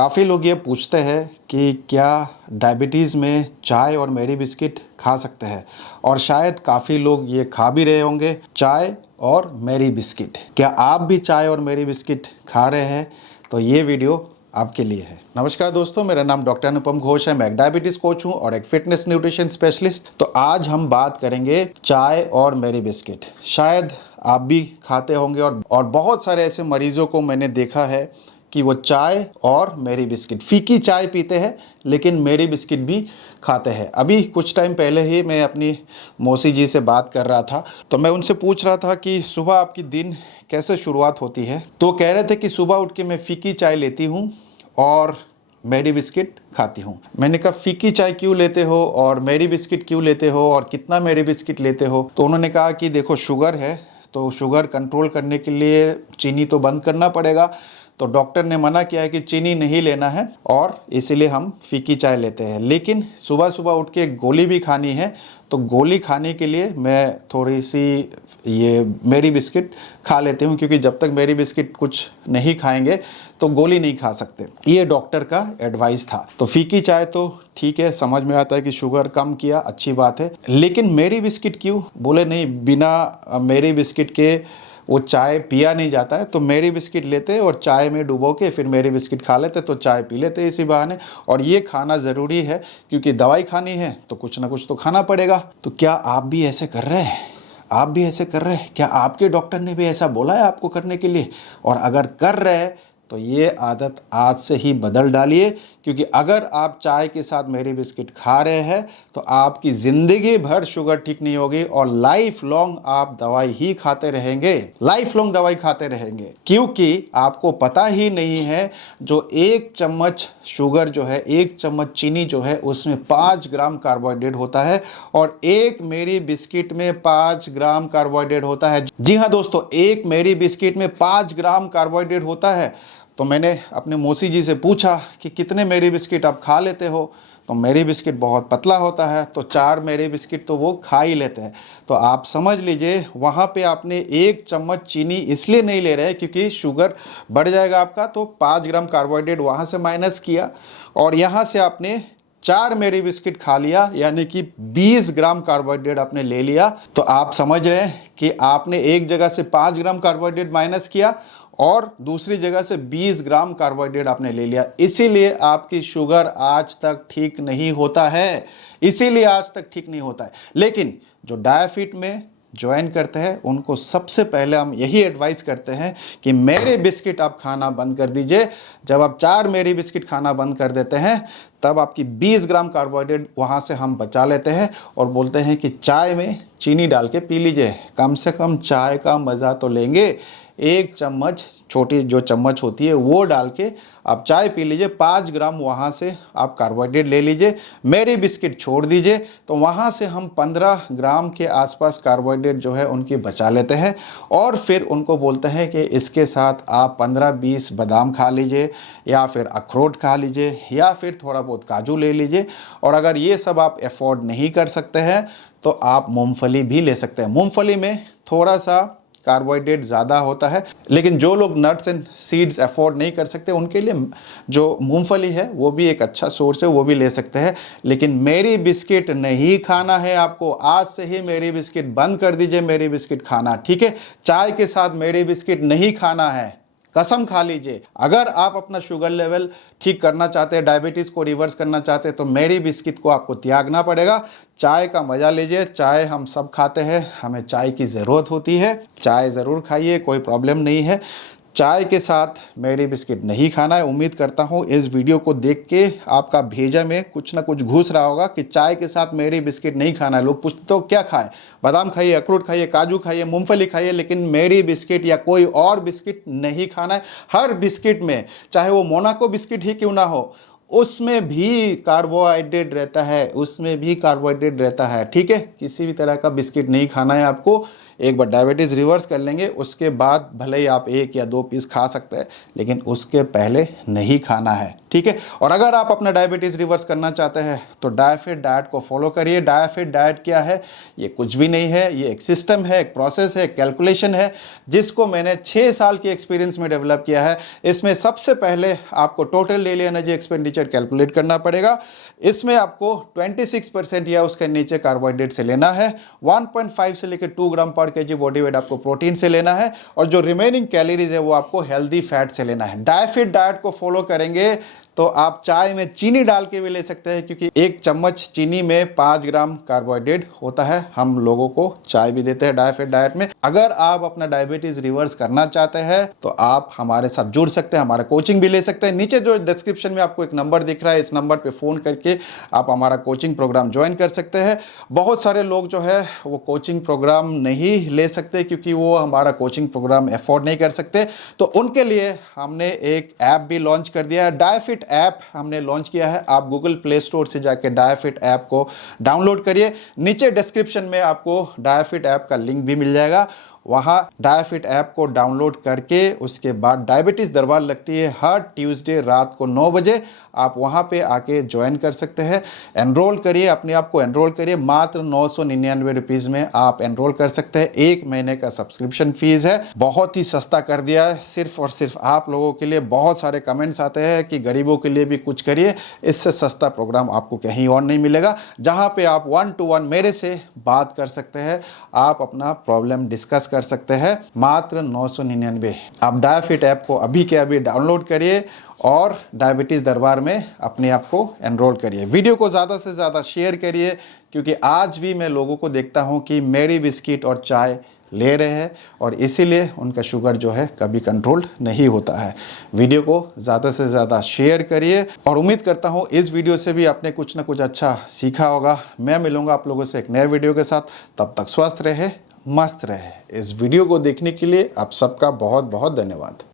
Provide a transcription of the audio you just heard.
काफ़ी लोग ये पूछते हैं कि क्या डायबिटीज़ में चाय और मैरी बिस्किट खा सकते हैं, और शायद काफ़ी लोग ये खा भी रहे होंगे चाय और मैरी बिस्किट। क्या आप भी चाय और मैरी बिस्किट खा रहे हैं? तो ये वीडियो आपके लिए है। नमस्कार दोस्तों, मेरा नाम डॉक्टर अनुपम घोष है। मैं एक डायबिटीज़ कोच हूँ और एक फिटनेस न्यूट्रिशन स्पेशलिस्ट। तो आज हम बात करेंगे चाय और मैरी बिस्किट। शायद आप भी खाते होंगे और बहुत सारे ऐसे मरीजों को मैंने देखा है कि वो चाय और मैरी बिस्किट, फीकी चाय पीते हैं लेकिन मैरी बिस्किट भी खाते हैं। अभी कुछ टाइम पहले ही मैं अपनी मौसी जी से बात कर रहा था, तो मैं उनसे पूछ रहा था कि सुबह आपकी दिन कैसे शुरुआत होती है। तो कह रहे थे कि सुबह उठ के मैं फीकी चाय लेती हूँ और मैरी बिस्किट खाती हूँ। मैंने कहा फीकी चाय क्यों लेते हो और मैरी बिस्किट क्यों लेते हो और कितना मैरी बिस्किट लेते हो? तो उन्होंने कहा कि देखो, शुगर है तो शुगर कंट्रोल करने के लिए चीनी तो बंद करना पड़ेगा, तो डॉक्टर ने मना किया है कि चीनी नहीं लेना है और इसीलिए हम फीकी चाय लेते हैं। लेकिन सुबह सुबह उठ के गोली भी खानी है, तो गोली खाने के लिए मैं थोड़ी सी ये मैरी बिस्किट खा लेती हूँ, क्योंकि जब तक मैरी बिस्किट कुछ नहीं खाएंगे तो गोली नहीं खा सकते। ये डॉक्टर का एडवाइस था। तो फीकी चाय तो ठीक है, समझ में आता है कि शुगर कम किया, अच्छी बात है, लेकिन मैरी बिस्किट क्यों? बोले नहीं, बिना मैरी बिस्किट के वो चाय पिया नहीं जाता है। तो मैरी बिस्किट लेते और चाय में डुबो के फिर मैरी बिस्किट खा लेते, तो चाय पी लेते इसी बहाने। और ये खाना ज़रूरी है, क्योंकि दवाई खानी है तो कुछ ना कुछ तो खाना पड़ेगा। तो क्या आप भी ऐसे कर रहे हैं? आप भी ऐसे कर रहे हैं? क्या आपके डॉक्टर ने भी ऐसा बोला है आपको करने के लिए? और अगर कर रहे हैं तो ये आदत आज से ही बदल डालिए, क्योंकि अगर आप चाय के साथ मैरी बिस्किट खा रहे हैं तो आपकी ज़िंदगी भर शुगर ठीक नहीं होगी और लाइफ लॉन्ग आप दवाई ही खाते रहेंगे, लाइफ लॉन्ग दवाई खाते रहेंगे, क्योंकि आपको पता ही नहीं है जो एक चम्मच शुगर जो है, एक चम्मच चीनी जो है, उसमें 5 ग्राम कार्बोहाइड्रेट होता है और एक मैरी बिस्किट में 5 ग्राम कार्बोहाइड्रेट होता है। जी हाँ दोस्तों, एक मैरी बिस्किट में 5 ग्राम कार्बोहाइड्रेट होता है। तो मैंने अपने मौसी जी से पूछा कि कितने मैरी बिस्किट आप खा लेते हो? तो मैरी बिस्किट बहुत पतला होता है, तो 4 मैरी बिस्किट तो वो खा ही लेते हैं। तो आप समझ लीजिए, वहाँ पे आपने 1 चम्मच चीनी इसलिए नहीं ले रहे क्योंकि शुगर बढ़ जाएगा आपका, तो 5 ग्राम कार्बोहाइड्रेट वहाँ से माइनस किया और यहाँ से आपने 4 मैरी बिस्किट खा लिया, यानी कि 20 ग्राम कार्बोहाइड्रेट आपने ले लिया। तो आप समझ रहे हैं कि आपने एक जगह से 5 ग्राम कार्बोहाइड्रेट माइनस किया और दूसरी जगह से 20 ग्राम कार्बोहाइड्रेट आपने ले लिया। इसीलिए आपकी शुगर आज तक ठीक नहीं होता है, इसीलिए आज तक ठीक नहीं होता है। लेकिन जो डायफिट में ज्वाइन करते हैं उनको सबसे पहले हम यही एडवाइस करते हैं कि मैरी बिस्किट आप खाना बंद कर दीजिए। जब आप 4 मैरी बिस्किट खाना बंद कर देते हैं तब आपकी 20 ग्राम कार्बोहाइड्रेट वहाँ से हम बचा लेते हैं और बोलते हैं कि चाय में चीनी डाल के पी लीजिए। कम से कम चाय का मज़ा तो लेंगे। 1 चम्मच, छोटी जो चम्मच होती है वो डाल के आप चाय पी लीजिए, 5 ग्राम वहाँ से आप कार्बोहाइड्रेट ले लीजिए, मैरी बिस्किट छोड़ दीजिए, तो वहाँ से हम 15 ग्राम के आसपास कार्बोहाइड्रेट जो है उनकी बचा लेते हैं। और फिर उनको बोलते हैं कि इसके साथ आप 15-20 बादाम खा लीजिए या फिर अखरोट खा लीजिए या फिर थोड़ा बहुत काजू ले लीजिए। और अगर ये सब आप अफोर्ड नहीं कर सकते हैं तो आप मूंगफली भी ले सकते हैं। मूंगफली में थोड़ा सा कार्बोहाइड्रेट ज़्यादा होता है, लेकिन जो लोग नट्स एंड सीड्स अफोर्ड नहीं कर सकते उनके लिए जो मूंगफली है वो भी एक अच्छा सोर्स है, वो भी ले सकते हैं। लेकिन मैरी बिस्किट नहीं खाना है आपको। आज से ही मैरी बिस्किट बंद कर दीजिए, मैरी बिस्किट खाना, ठीक है? चाय के साथ मैरी बिस्किट नहीं खाना है, कसम खा लीजिए। अगर आप अपना शुगर लेवल ठीक करना चाहते हैं, डायबिटीज़ को रिवर्स करना चाहते हैं, तो मैरी बिस्किट को आपको त्यागना पड़ेगा। चाय का मज़ा लीजिए। चाय हम सब खाते हैं, हमें चाय की ज़रूरत होती है, चाय ज़रूर खाइए, कोई प्रॉब्लम नहीं है। चाय के साथ मैरी बिस्किट नहीं खाना है। उम्मीद करता हूँ इस वीडियो को देख के आपका भेजा में कुछ ना कुछ घुस रहा होगा कि चाय के साथ मैरी बिस्किट नहीं खाना है। लोग पूछते तो क्या खाएं? बादाम खाइए, अखरोट खाइए, काजू खाइए, मूंगफली खाइए, लेकिन मैरी बिस्किट या कोई और बिस्किट नहीं खाना है। हर बिस्किट में, चाहे वो मोनाको बिस्किट ही क्यों ना हो, उसमें भी कार्बोहाइड्रेट रहता है, उसमें भी कार्बोहाइड्रेट रहता है, ठीक है? किसी भी तरह का बिस्किट नहीं खाना है आपको। एक बार डायबिटीज़ रिवर्स कर लेंगे उसके बाद भले ही आप 1 या 2 पीस खा सकते हैं, लेकिन उसके पहले नहीं खाना है, ठीक है। और अगर आप अपना डायबिटीज़ रिवर्स करना चाहते हैं तो डायफिट डाइट को फॉलो करिए। डायफिट डाइट क्या है? ये कुछ भी नहीं है, ये एक सिस्टम है, एक प्रोसेस है, कैलकुलेशन है, जिसको मैंने 6 साल के एक्सपीरियंस में डेवलप किया है। इसमें सबसे पहले आपको total daily energy expenditure calculate करना पड़ेगा। इसमें आपको 26% या उसके नीचे कार्बोहाइड्रेट से लेना है, 1.5 से लेकर 2 ग्राम पर केजी बॉडी वेट आपको प्रोटीन से लेना है, और जो रिमेनिंग कैलोरीज है वो आपको हेल्दी फैट से लेना है। डायफिट डाइट को फॉलो करेंगे तो आप चाय में चीनी डाल के भी ले सकते हैं, क्योंकि 1 चम्मच चीनी में 5 ग्राम कार्बोहाइड्रेट होता है। हम लोगों को चाय भी देते हैं डायफिट डाइट में। अगर आप अपना डायबिटीज रिवर्स करना चाहते हैं तो आप हमारे साथ जुड़ सकते हैं, हमारा कोचिंग भी ले सकते हैं। नीचे जो डिस्क्रिप्शन में आपको एक नंबर दिख रहा है, इस नंबर पे फ़ोन करके आप हमारा कोचिंग प्रोग्राम ज्वाइन कर सकते हैं। बहुत सारे लोग जो है वो कोचिंग प्रोग्राम नहीं ले सकते क्योंकि वो हमारा कोचिंग प्रोग्राम अफोर्ड नहीं कर सकते, तो उनके लिए हमने एक ऐप भी लॉन्च कर दिया है। डायफिट ऐप हमने लॉन्च किया है। आप गूगल प्ले स्टोर से जाके डायफिट ऐप को डाउनलोड करिए। नीचे डिस्क्रिप्शन में आपको डायफिट ऐप का लिंक भी मिल जाएगा। वहाँ डायफिट ऐप को डाउनलोड करके उसके बाद डायबिटीज़ दरबार लगती है हर ट्यूसडे रात को 9 बजे, आप वहाँ पे आके ज्वाइन कर सकते हैं। एनरोल करिए, अपने आप को एनरोल करिए। मात्र 999 रुपीज़ में आप एनरोल कर सकते हैं। 1 महीने का सब्सक्रिप्शन फीस है, बहुत ही सस्ता कर दिया है सिर्फ और सिर्फ आप लोगों के लिए। बहुत सारे कमेंट्स आते हैं कि गरीबों के लिए भी कुछ करिए, इससे सस्ता प्रोग्राम आपको कहीं और नहीं मिलेगा, जहाँ पे आप 1 to 1 मेरे से बात कर सकते हैं, आप अपना प्रॉब्लम डिस्कस कर सकते हैं। मात्र 999। आप डायफिट ऐप को अभी के अभी डाउनलोड करिए और डायबिटीज़ दरबार में अपने आप को एनरोल करिए। वीडियो को ज़्यादा से ज़्यादा शेयर करिए, क्योंकि आज भी मैं लोगों को देखता हूं कि मैरी बिस्किट और चाय ले रहे हैं और इसीलिए उनका शुगर जो है कभी कंट्रोल नहीं होता है। वीडियो को ज़्यादा से ज़्यादा शेयर करिए और उम्मीद करता हूँ इस वीडियो से भी आपने कुछ ना कुछ अच्छा सीखा होगा। मैं मिलूँगा आप लोगों से एक नए वीडियो के साथ, तब तक स्वस्थ रहे, मस्त रहे। इस वीडियो को देखने के लिए आप सबका बहुत बहुत धन्यवाद।